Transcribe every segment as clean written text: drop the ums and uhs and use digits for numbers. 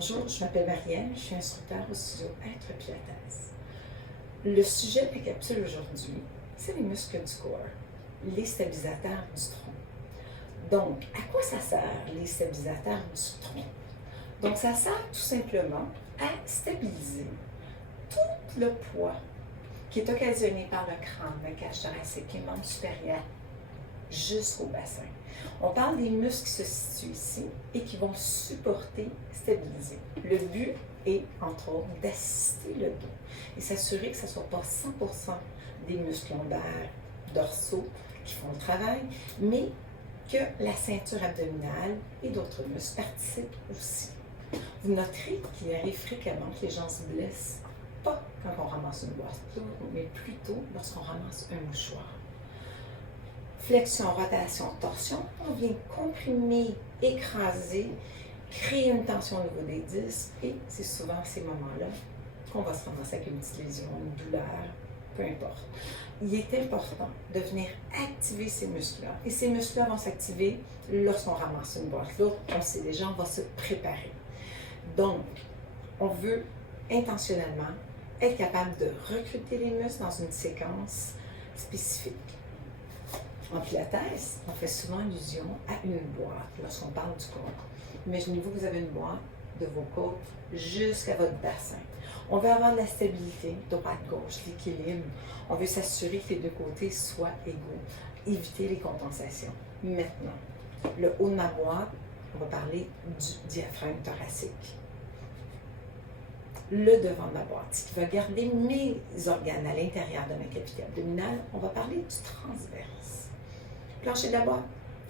Bonjour, je m'appelle Marianne, je suis instructeur au studio Être Pilates. Le sujet de la capsule aujourd'hui, c'est les muscles du corps, les stabilisateurs du tronc. Donc, à quoi ça sert les stabilisateurs du tronc? Donc, ça sert tout simplement à stabiliser tout le poids qui est occasionné par le crâne, la cage thoracique et membre supérieur jusqu'au bassin. On parle des muscles qui se situent ici et qui vont supporter, stabiliser. Le but est, entre autres, d'assister le dos et s'assurer que ce ne soit pas 100% des muscles lombaires, dorsaux qui font le travail, mais que la ceinture abdominale et d'autres muscles participent aussi. Vous noterez qu'il arrive fréquemment que les gens se blessent, pas quand on ramasse une boîte, mais plutôt lorsqu'on ramasse un mouchoir. Flexion, rotation, torsion, on vient comprimer, écraser, créer une tension au niveau des disques et c'est souvent à ces moments-là qu'on va se ramasser avec une petite lésion, une douleur, peu importe. Il est important de venir activer ces muscles-là et ces muscles-là vont s'activer lorsqu'on ramasse une boîte lourde. On sait déjà, on va se préparer. Donc, on veut intentionnellement être capable de recruter les muscles dans une séquence spécifique. En Pilates, on fait souvent allusion à une boîte lorsqu'on parle du corps. Imaginez-vous que vous avez une boîte de vos côtes jusqu'à votre bassin. On veut avoir de la stabilité, droite-gauche, l'équilibre. On veut s'assurer que les deux côtés soient égaux. Éviter les compensations. Maintenant, le haut de ma boîte, on va parler du diaphragme thoracique. Le devant de ma boîte, ce qui va garder mes organes à l'intérieur de ma cavité abdominale, on va parler du transverse. Plancher de la boîte,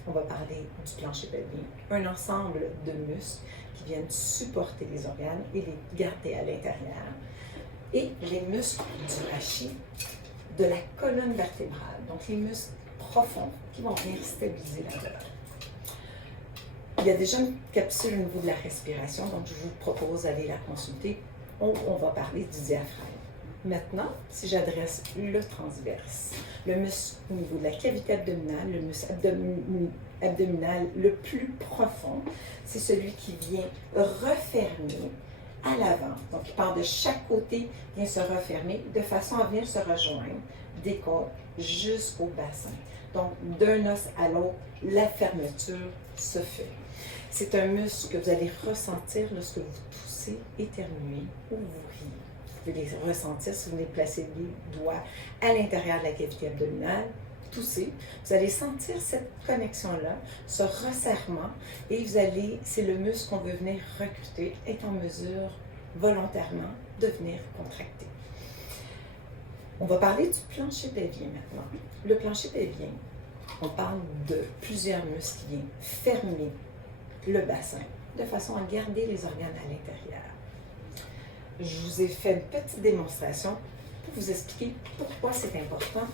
on va parler du plancher pelvien, un ensemble de muscles qui viennent supporter les organes et les garder à l'intérieur. Et les muscles du rachis, de la colonne vertébrale, donc les muscles profonds qui vont venir stabiliser la colonne. Il y a déjà une capsule au niveau de la respiration, donc je vous propose d'aller la consulter. On va parler du diaphragme. Maintenant, si j'adresse le transverse, le muscle au niveau de la cavité abdominale, le muscle abdominal le plus profond, c'est celui qui vient refermer à l'avant. Donc, il part de chaque côté, vient se refermer de façon à venir se rejoindre des côtes jusqu'au bassin. Donc, d'un os à l'autre, la fermeture se fait. C'est un muscle que vous allez ressentir lorsque vous toussez, éternuez ou vous riez. Vous pouvez les ressentir si vous venez placer les doigts à l'intérieur de la cavité abdominale, tousser. Vous allez sentir cette connexion-là, ce resserrement, et c'est le muscle qu'on veut venir recruter, être en mesure volontairement de venir contracter. On va parler du plancher pelvien maintenant. Le plancher pelvien, on parle de plusieurs muscles qui viennent fermer le bassin de façon à garder les organes à l'intérieur. Je vous ai fait une petite démonstration pour vous expliquer pourquoi c'est important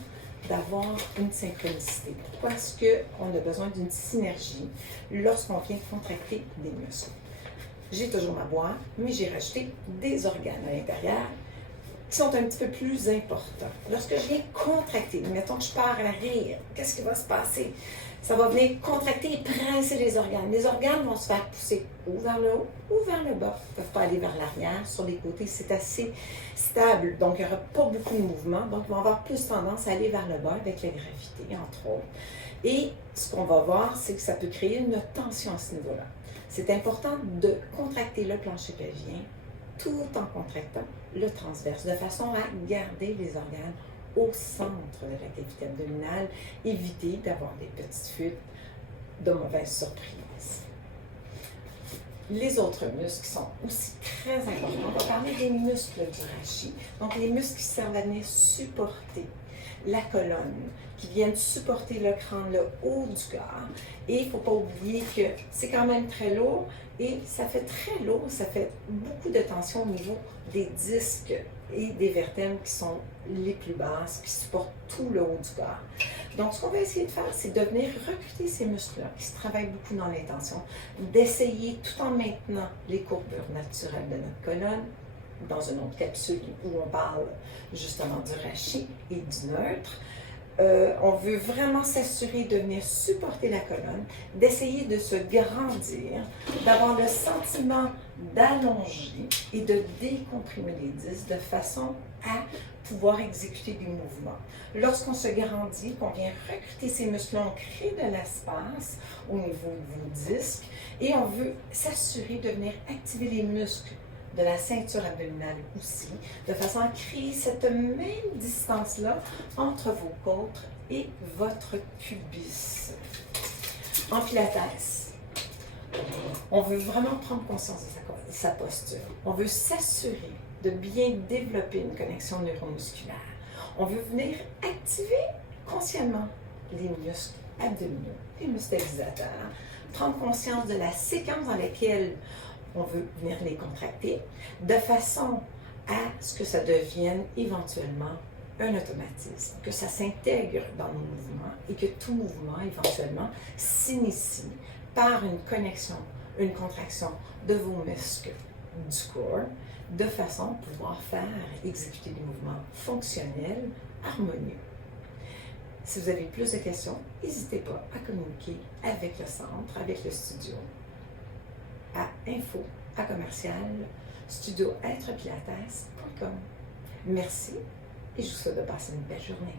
d'avoir une synchronicité. Pourquoi est-ce qu'on a besoin d'une synergie lorsqu'on vient contracter des muscles. J'ai toujours ma boîte, mais j'ai rajouté des organes à l'intérieur qui sont un petit peu plus importants. Lorsque je viens contracter, mettons que je pars à rire, qu'est-ce qui va se passer? Ça va venir contracter et presser les organes. Les organes vont se faire pousser ou vers le haut ou vers le bas. Ils ne peuvent pas aller vers l'arrière. Sur les côtés, c'est assez stable. Donc, il n'y aura pas beaucoup de mouvement. Donc, ils vont avoir plus tendance à aller vers le bas avec la gravité, entre autres. Et ce qu'on va voir, c'est que ça peut créer une tension à ce niveau-là. C'est important de contracter le plancher pelvien tout en contractant le transverse, de façon à garder les organes au centre de la cavité abdominale, éviter d'avoir des petites fuites, de mauvaises surprises. Les autres muscles qui sont aussi très importants, on va parler des muscles du rachis, donc les muscles qui servent à venir supporter la colonne, qui viennent supporter le crâne, le haut du corps. Et il ne faut pas oublier que c'est quand même très lourd et ça fait très lourd, ça fait beaucoup de tension au niveau des disques et des vertèbres qui sont les plus basses, qui supportent tout le haut du corps. Donc, ce qu'on va essayer de faire, c'est de venir recruter ces muscles-là, qui se travaillent beaucoup dans l'intention, d'essayer, tout en maintenant les courbures naturelles de notre colonne, dans une autre capsule où on parle justement du rachis et du neutre, On veut vraiment s'assurer de venir supporter la colonne, d'essayer de se grandir, d'avoir le sentiment d'allonger et de décomprimer les disques de façon à pouvoir exécuter des mouvements. Lorsqu'on se grandit, qu'on vient recruter ces muscles, on crée de l'espace au niveau de vos disques et on veut s'assurer de venir activer les muscles de la ceinture abdominale aussi, de façon à créer cette même distance-là entre vos côtes et votre pubis. En pilates, on veut vraiment prendre conscience de sa posture. On veut s'assurer de bien développer une connexion neuromusculaire. On veut venir activer consciemment les muscles abdominaux, les muscles stabilisateurs, prendre conscience de la séquence dans laquelle on veut venir les contracter, de façon à ce que ça devienne éventuellement un automatisme, que ça s'intègre dans nos mouvements et que tout mouvement éventuellement s'initie par une connexion, une contraction de vos muscles du corps, de façon à pouvoir faire exécuter des mouvements fonctionnels, harmonieux. Si vous avez plus de questions, n'hésitez pas à communiquer avec le centre, avec le studio, à info@studioetrepilates.com. Merci et je vous souhaite de passer une belle journée.